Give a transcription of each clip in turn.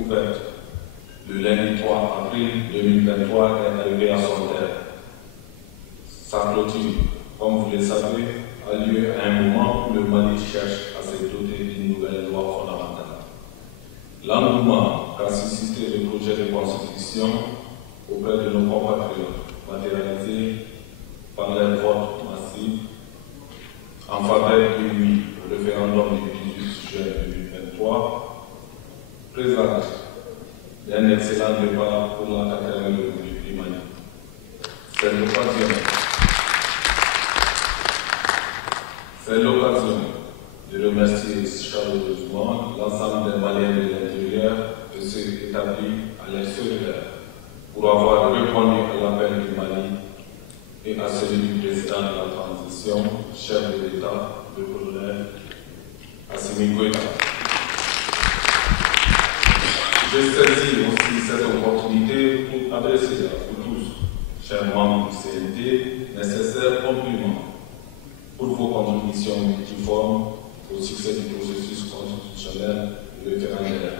ouverte le lundi 3 avril 2023 est arrivée à son terme. Sa clôture, comme vous le savez, a lieu à un moment où le Mali cherche à se doter d'une nouvelle loi fondamentale. L'engouement qu'a suscité le projet de constitution auprès de nos compatriotes, matérialisé par leur vote massif en faveur du oui au référendum du 18 juin 2023, présente un excellent débat pour la 4e République du Mali. C'est l'occasion de remercier chaleureusement l'ensemble des Maliens de l'intérieur et ceux établis à l'extérieur pour avoir répondu à l'appel du Mali et à celui du président de la transition, chef de l'État, le colonel Assimi Goïta. Je saisis aussi cette opportunité pour adresser à vous tous, chers membres du CNT, nécessaires compliments pour vos contributions multiformes au succès du processus constitutionnel et référendaire.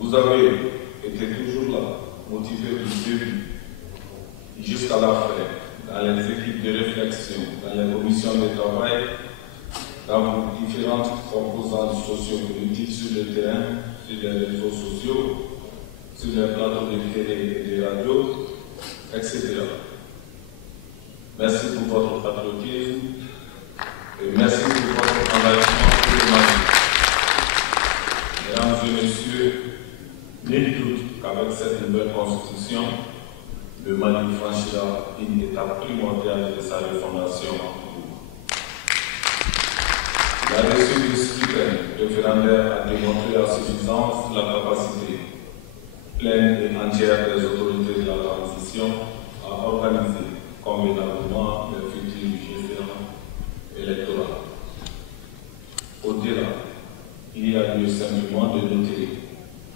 Vous avez été toujours là, motivés du début jusqu'à la fin, dans les équipes de réflexion, dans les commissions de travail, dans vos différentes composantes sociopolitiques sur le terrain, sur les réseaux sociaux, sur les plateaux de télé et de radio, etc. Merci pour votre patriotisme et merci pour votre engagement pour le Mali. Mesdames et messieurs, nul doute qu'avec cette nouvelle constitution, le Mali franchira une étape primordiale de sa refondation en cours. La reçue du scrutin référendaire a démontré à suffisance la capacité pleine et entière des autorités de la transition à organiser convenablement le futur référendum électoral. Au-delà, il y a lieu simplement de noter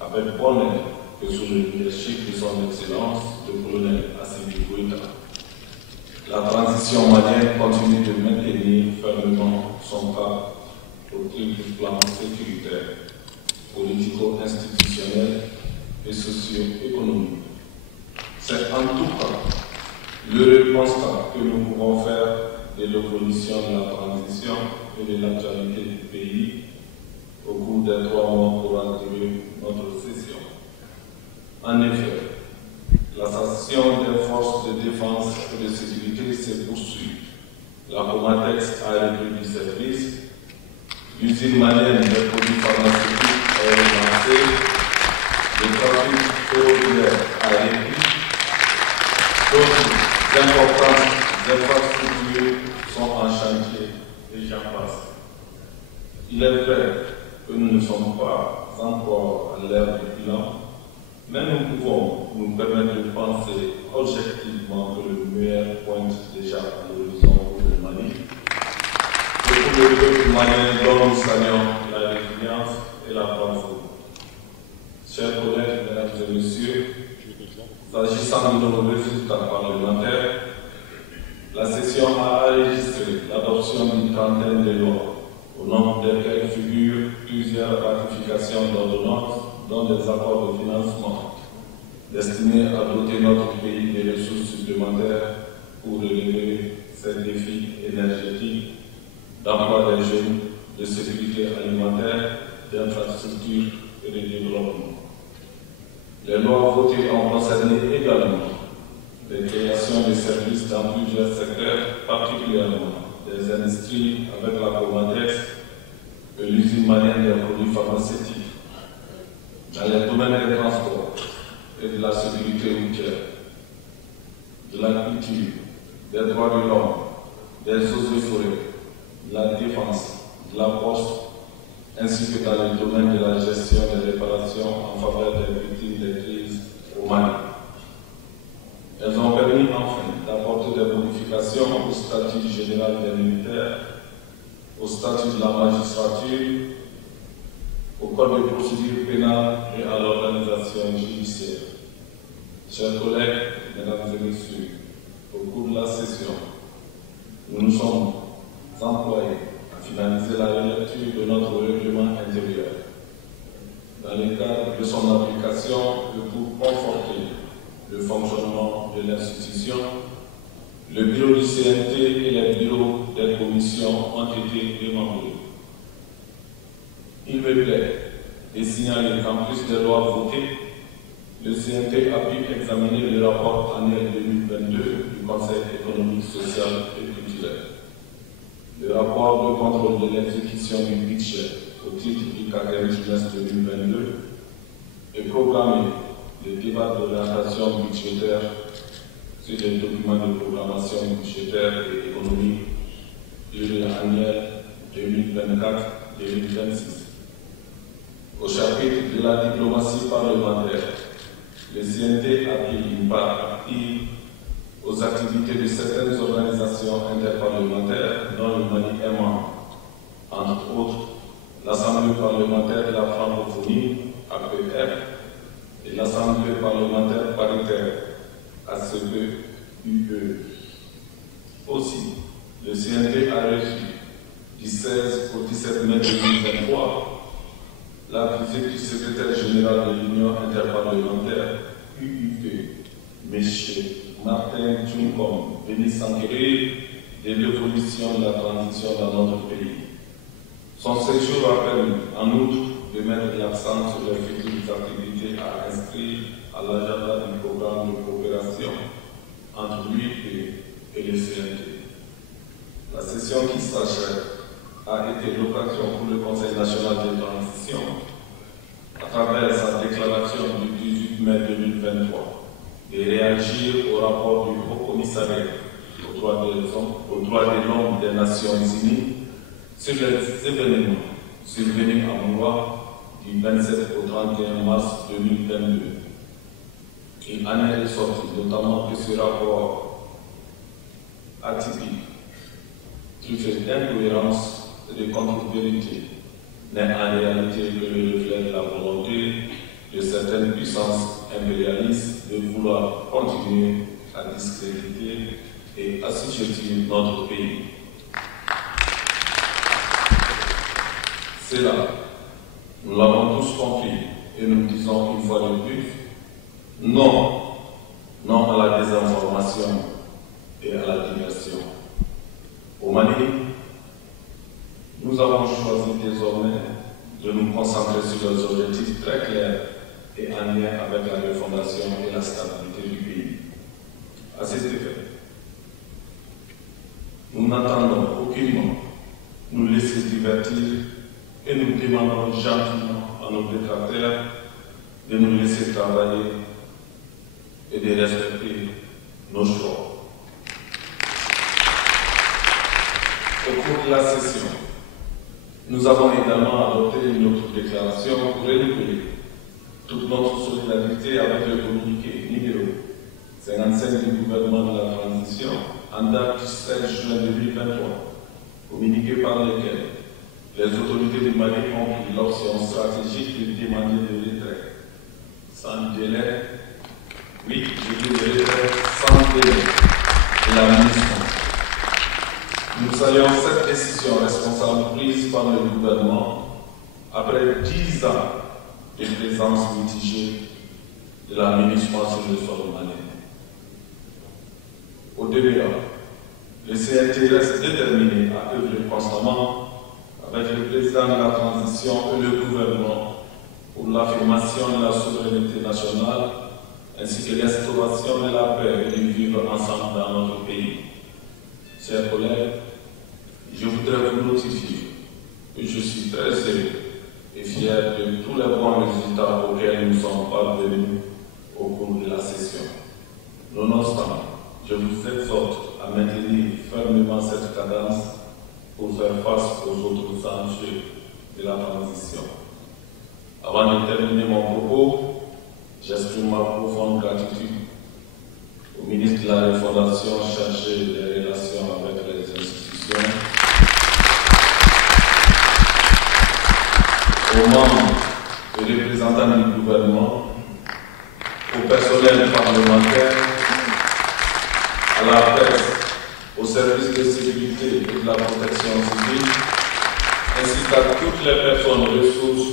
avec bonheur que sous le leadership de son Excellence, le colonel Assimi Goïta, la transition malienne continue de maintenir fermement son cap au triple plan sécuritaire, politico-institutionnel et socio-économique. C'est en tout cas l'heureux constat que nous pouvons faire de l'évolution de la transition et de l'actualité du pays au cours des 3 mois pour entrer notre session. En effet, l'assassination des forces de défense et de sécurité se poursuit. La Comatex a repris du service, l'usine malienne des produits pharmaceutiques est relancée, le trafic ferroviaire a repris, d'autres importantes infrastructures sont en chantier et j'en passe. Il est vrai que nous ne sommes pas encore à l'ère du bilan, mais nous pouvons nous permettre de penser objectivement que le meilleur pointe déjà à l'horizon pour le Mali. Et pour le peuple malien dont nous saluons la résilience et la bravoure. Chers collègues, mesdames et messieurs, s'agissant de nos résultats parlementaires, la session a enregistré l'adoption d'une trentaine de lois, au nombre desquelles figurent plusieurs ratifications d'ordonnances, dont des accords de financement destinés à doter notre pays de ressources supplémentaires pour relever ces défis énergétiques, d'emploi des jeunes, de sécurité alimentaire, d'infrastructures et de développement. Les lois votées ont concerné également les créations de services dans plusieurs secteurs, particulièrement des industries avec la Comatex et l'usine malienne des produits pharmaceutiques, dans les domaines des transports et de la sécurité routière, de la culture, des droits de l'homme, des eaux et forêts, de la défense, de la poste, ainsi que dans le domaine de la gestion des réparations en faveur des victimes des crises au Mali. Elles ont permis enfin d'apporter des modifications au statut général des militaires, au statut de la magistrature, au code de procédure pénale et à l'organisation judiciaire. Chers collègues, mesdames et messieurs, au cours de la session, nous nous sommes employés à finaliser la relecture de notre règlement intérieur. dans le cadre de son application et pour conforter le fonctionnement de l'institution, le bureau du CNT et les bureaux des commissions ont été démembrés. Il me plaît de signaler qu'en plus des lois votées, le CNT a pu examiner le rapport annuel 2022 du Conseil économique, social et culturel. Le rapport de contrôle de l'exécution du budget au titre du quatrième trimestre 2022 est programmé le débat d'orientation budgétaire sur les documents de programmation budgétaire et économique du annuel 2024-2026. Au chapitre de la diplomatie parlementaire, le CNT a pris une part active aux activités de certaines organisations interparlementaires dont le Mali est membre, entre autres l'Assemblée parlementaire de la francophonie, APF, et l'Assemblée parlementaire paritaire, ACP-UE. Aussi, le CNT a reçu du 16 au 17 mai 2023 la visite du secrétaire général de l'Union interparlementaire, UUP, M. Martin Djunkom, venu s'enquérir de l'évolution de la transition dans notre pays. Son séjour a permis, en outre, de mettre l'accent sur les futures activités à inscrire à l'agenda du programme de coopération entre l'UIP et le CNT. La session qui s'achève a été l'occasion pour le Conseil national de transition, à travers sa déclaration du 18 mai 2023, de réagir au rapport du Haut Commissariat aux droits de l'homme des Nations Unies sur les événements survenus à Moua du 27 au 31 mars 2022. Il en est ressorti notamment que ce rapport atypique, truffé d'incohérences et de contre-vérité, n'est en réalité que le reflet de la volonté de certaines puissances impérialistes de vouloir continuer à discréditer et assujettir notre pays. C'est là, nous l'avons tous compris et nous disons une fois de plus, non, non à la désinformation et à la diversion. Au Mali, nous avons choisi désormais de nous concentrer sur des objectifs très clairs et en lien avec la refondation et la stabilité du pays. À cet effet, nous n'attendons aucunement nous laisser divertir et nous demandons gentiment à nos détracteurs de nous laisser travailler et de respecter nos choix. Au cours de la session, nous avons également adopté une autre déclaration pour renouveler toute notre solidarité avec le communiqué numéro 55 du gouvernement de la transition en date du 16 juin 2023, communiqué par lequel les autorités du Mali ont pris l'option stratégique de demander le retrait sans délai. Oui, je dis le retrait sans délai de la mission. Nous saluons cette décision responsable prise par le gouvernement après 10 ans de présence mitigée de la MINUSMA sur le sol malien. Au demeurant, le CNT reste déterminé à œuvrer constamment avec le président de la transition et le gouvernement pour l'affirmation de la souveraineté nationale ainsi que l'instauration de la paix et du vivre ensemble dans notre pays. Chers collègues, je voudrais vous notifier que je suis très heureux et fier de tous les bons résultats auxquels nous sommes parvenus au cours de la session. Nonobstant, je vous exhorte à maintenir fermement cette cadence pour faire face aux autres enjeux de la transition. Avant de terminer mon propos, j'exprime ma profonde gratitude au ministre de la Refondation chargé des relations avec les institutions, aux membres et représentants du gouvernement, au personnel parlementaire, à la presse, aux services de sécurité et de la protection civile, ainsi qu'à toutes les personnes ressources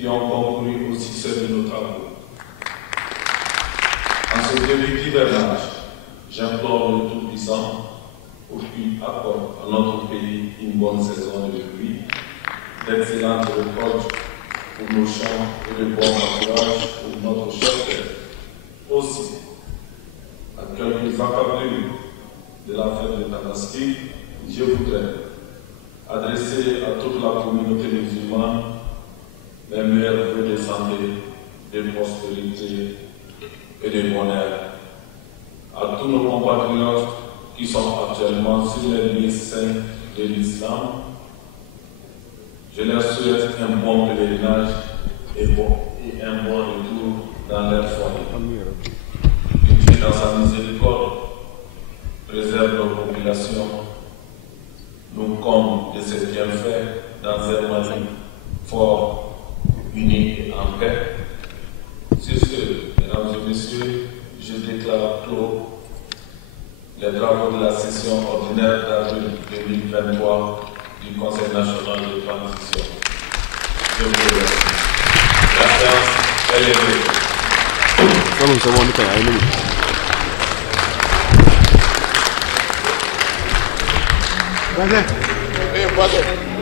qui ont concouru au succès de nos travaux. En ce début d'hivernage, j'implore le Tout-Puissant pour qu'il apporte à notre pays une bonne saison de pluie, d'excellentes récoltes pour nos champs et de bons pâturages pour notre cher terre. Aussi, à quelques encablures de la fête de Tabaski, je voudrais adresser à toute la communauté musulmane les meilleurs vœux de santé, de prospérité et de bonheur. À tous nos compatriotes qui sont actuellement sur les lieux saints de l'islam, je leur souhaite un bon pèlerinage et un bon retour dans leur foyer. Que Dieu, dans sa miséricorde, préserve nos populations, nous comble de ses bienfaits dans un Mali fort, uni et en paix. Sur ce, mesdames et messieurs, je déclare clos les travaux de la session ordinaire d'avril 2023 du Conseil national de transition. Je vous remercie. La séance est levée. Vas-y.